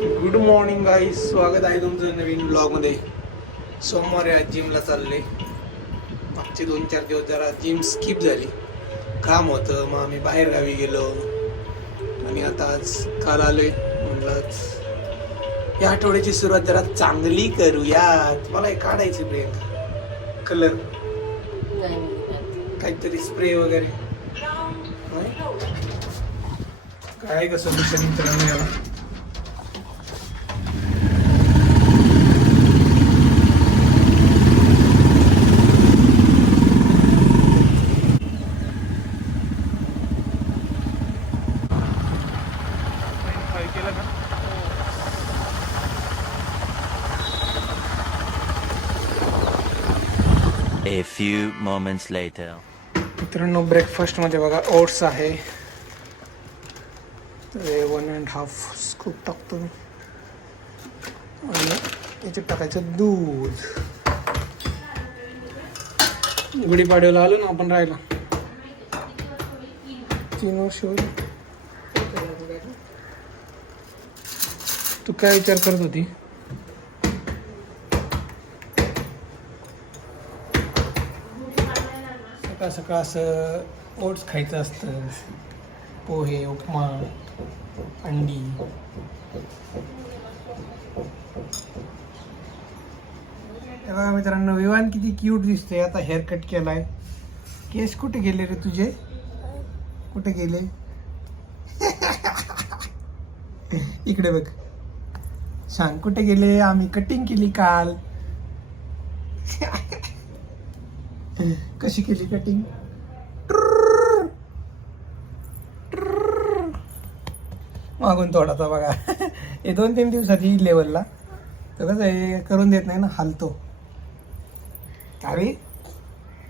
Good morning guys, स्वागत आहे तुमचं नवीन ब्लॉगमध्ये. सोमवारी आज जिमला चालले. मागचे 2-4 दिवस जरा जिम स्किप झाली, काम होतं, मग आम्ही बाहेर गावी गेलो आणि आता आज काल आलोय. म्हणलं या आठवड्याची सुरुवात जरा चांगली करूयात. मला एक काढायची ब्रेक कलर, काहीतरी स्प्रे वगैरे. काय का सोल्युशन मित्रांनो याला? A few moments later. मित्रांनो, ब्रेकफास्टमध्ये बघा ओट्स आहे, 1.5 स्कूप टाकतो मी आणि याच्यात टाकायचं दूध. गुढीपाडव्याला आलो ना आपण राहायला, 3 वर्ष होईल. तू काय विचार करत होती? सकाळ सकाळ असं ओट्स खायचं असतं, पोहे, उपमा, अंडी. बघा मित्रांनो, विवान किती क्यूट दिसतोय. आता हेअर कट केलाय. केस कुठे गेले रे तुझे? कुठे गेले? इकडे बघ, सांग कुठे गेले? आम्ही कटिंग केली काल. कशी केली कटिंग? मागून थोडासा बघा. हे 2-3 दिवसात येईल लेवलला. तर कसं हे करून देत नाही ना, हालतो. अरे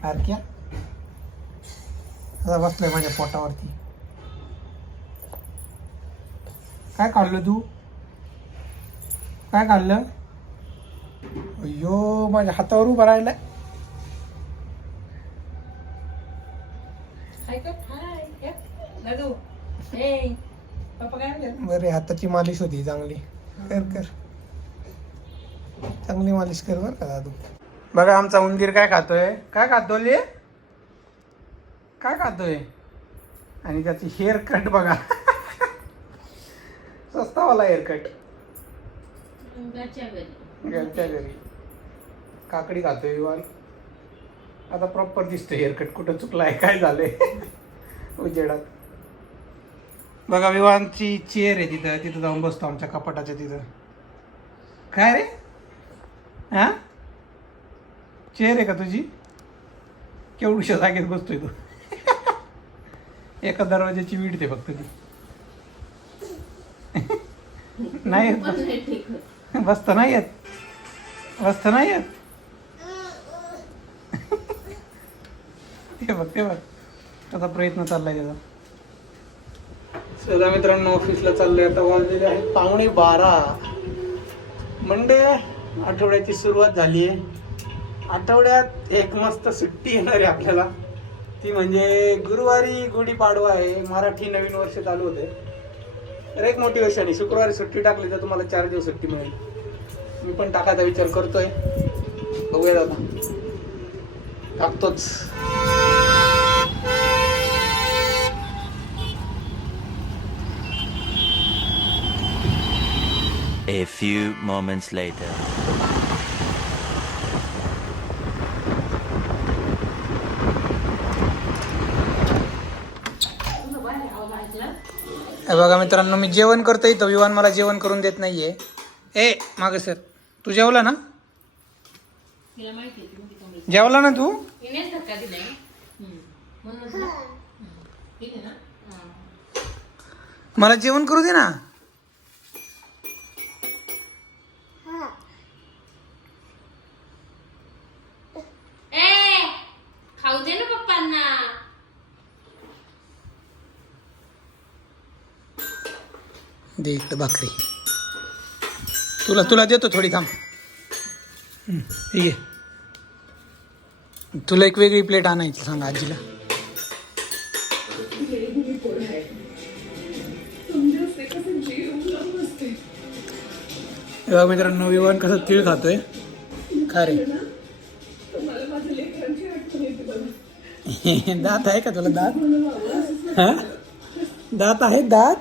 क्या आता बसलाय माझ्या पोटावरती. काय काढलं तू? काय काढलं? अय्यो, माझ्या हातावर उभं राहिलाय. बरे, हाताची मालिश होती चांगली. कर चांगली मालिश कर बर का दादू. बघा आमचा उंदीर काय खातोय. काय खातोय? काय खातोय? आणि त्याची हेअर कट बघा. स्वस्तावाला हेअर कट घरच्या घरी. काकडी खातोय विवान. आता प्रॉपर दिसतोय हेअर कट. कुठं चुकलाय, काय झालंय उजेडात. बघा विवानची चेअर आहे तिथं जाऊन बसतो आमच्या कपाटाच्या तिथं. काय रे? हा, चेअर आहे का तुझी? केवढ्याशा जागेत बसतोय तू. एका दरवाजाची वीट आहे फक्त ती. नाही बसता नाही येत. बसता नाही येत. ते बघ त्याचा प्रयत्न चाललाय त्याचा. सदा मित्रांनो, ऑफिसला चाललंय. आता वाजलेले आहेत 11:15. मंडे आठवड्याची सुरुवात झाली आहे. आठवड्यात एक मस्त सुट्टी येणार आहे आपल्याला. ती म्हणजे गुरुवारी गुढीपाडवा आहे, मराठी नवीन वर्ष चालू होते. तर एक मोटिवेशन आहे, शुक्रवारी सुट्टी टाकली तर तुम्हाला 4 दिवस सुट्टी मिळेल. मी पण टाकायचा विचार करतोय, बघूया दादा, टाकतोच. A few moments later. बघा मित्रांनो, मी जेवण करतोय तर विवान मला जेवण करून देत नाहीये. माग सर, तू जेवला ना? जेवला ना तू? मला जेवण करू दे ना. खाऊ दे ना पप्पांना. दे इकडे भाकरी. तुला देतो थोडी, थांब. ठीक आहे, तुला एक वेगळी प्लेट आणायची, सांग आजीला. तेव्हा मित्रांनो विवान कसं तीळ खातोय खा रे. दात आहे का तुला दात? हा दात आहेत दात.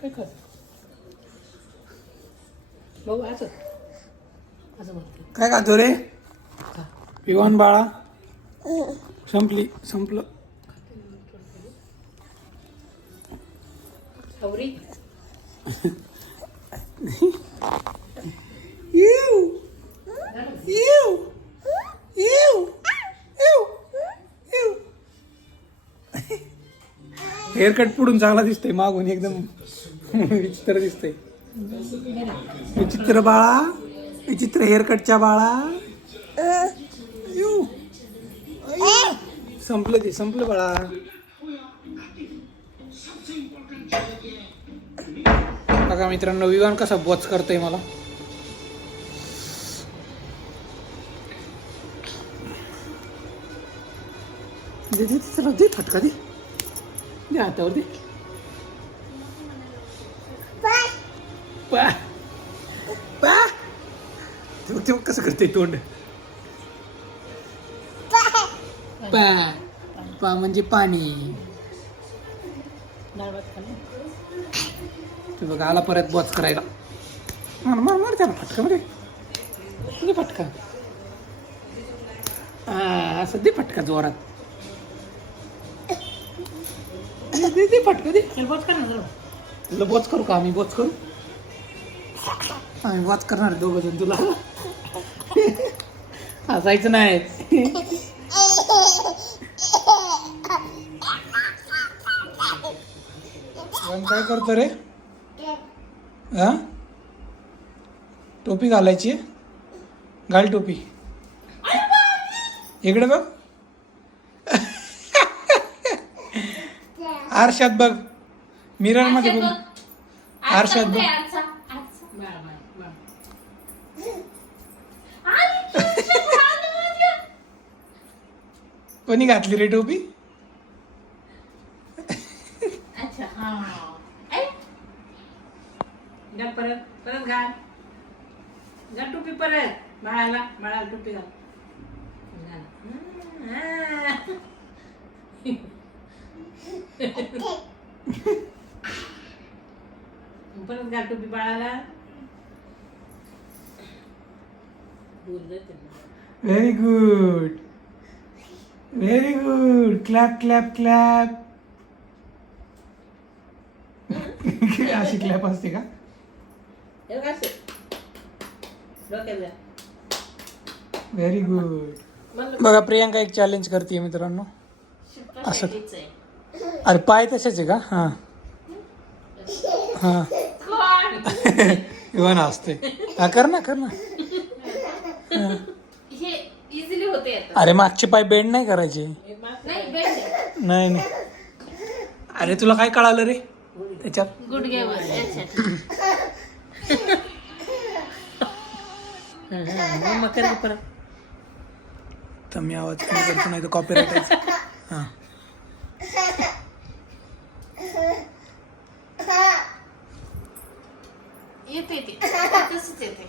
काय खात भाऊ असं काय खातो रे विवान बाळा? संपलं. सावरी हेअरकट पुढून चांगला दिसतोय, मागून एकदम विचित्र दिसतंय. विचित्र बाळा, विचित्र हेअरकटच्या बाळा. संपलं बाळा. बघा मित्रांनो विवान कसा बॉच करतोय मला. दे फटका दे हातावर दे. तेव्हा कसं करते तोंड. पा म्हणजे पाणी. ते बघा आला परत बॉच करायला. मार त्याला फटका मध्ये दे फटका. असं दे फटका जोरात. दे फटका दे. तुला बॉच करू का? आम्ही बॉच करू. आम्ही बॉच करणार दोघं जण तुला. हसायचं नाही. काय करतो रे? हा टोपी घालायची. घाल टोपी. इकडे बघ. आरशात बघ. मिरर मध्ये बघ. आरशात बघ. कोणी घातली रे टोपी? परत घाल टोपी. परत बाळाला टोपी घाल. परत घाल टोपी बाळाला. Very good. क्लॅप. अशी क्लॅप असते का? Very good. बघा प्रियांका एक चॅलेंज करते मित्रांनो. असं अरे पाय तसेच आहे का? हा इवन असते. हा कर ना. हे इझिली होते आता. अरे मागचे पाय बेंड नाही करायचे. नाही. अरे तुला काय कळालं रे त्याच्यात? गुडघ्यावर. मग कर परत. तर मी आवाज कमी करतो नाही तर कॉपीराइट. हा येते तसंच येते.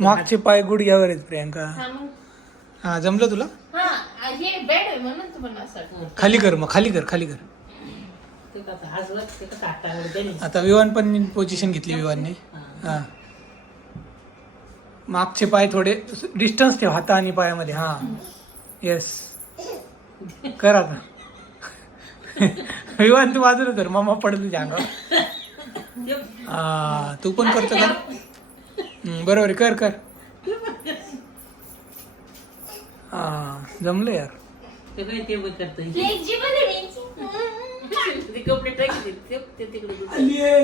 मागचे पाय गुडघ्यावर आहेत प्रियांका. हा जमलं तुला? हे बेड आहे म्हणून तुम्हाला असं. खाली कर. आता विवान पण पोझिशन घेतली विवानने. हा मागचे पाय थोडे डिस्टन्स ठेव हाता आणि पायामध्ये. हा येस कर आता. विवान तू बाजूला धर. मामा पडत तुझ्या अंगावर. हा तू पण करतो का? बरोबर आहे. कर. हा जमलं यार.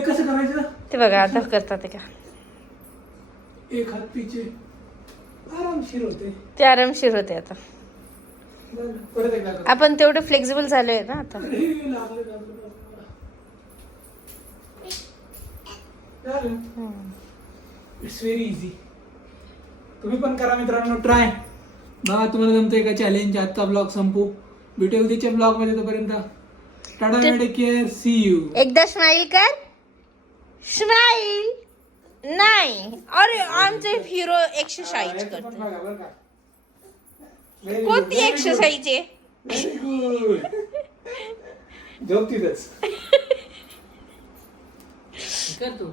कसं करायचं ते बघा आता करतात ते का. एक हात पीछे आरामशीर होते. ते आरामशीर होते आता. परत एकदा कर. आपण तेवढे फ्लेक्झिबल झालोय ना आता. It's very easy. तुम्ही पण करा मित्रांनो ट्राय. बघा तुम्हाला जमतंय का चॅलेंज. आजचा ब्लॉग संपू, भेटूया उद्याच्या ब्लॉग मध्ये. तोपर्यंत tata, take care, see you. एकदा स्माइल कर. स्माइल नाही. अरे आमचे हिरो एक्सरसाइज करतो. कोणती एक्सरसाइज आहे? झोप तिथंच. कर तू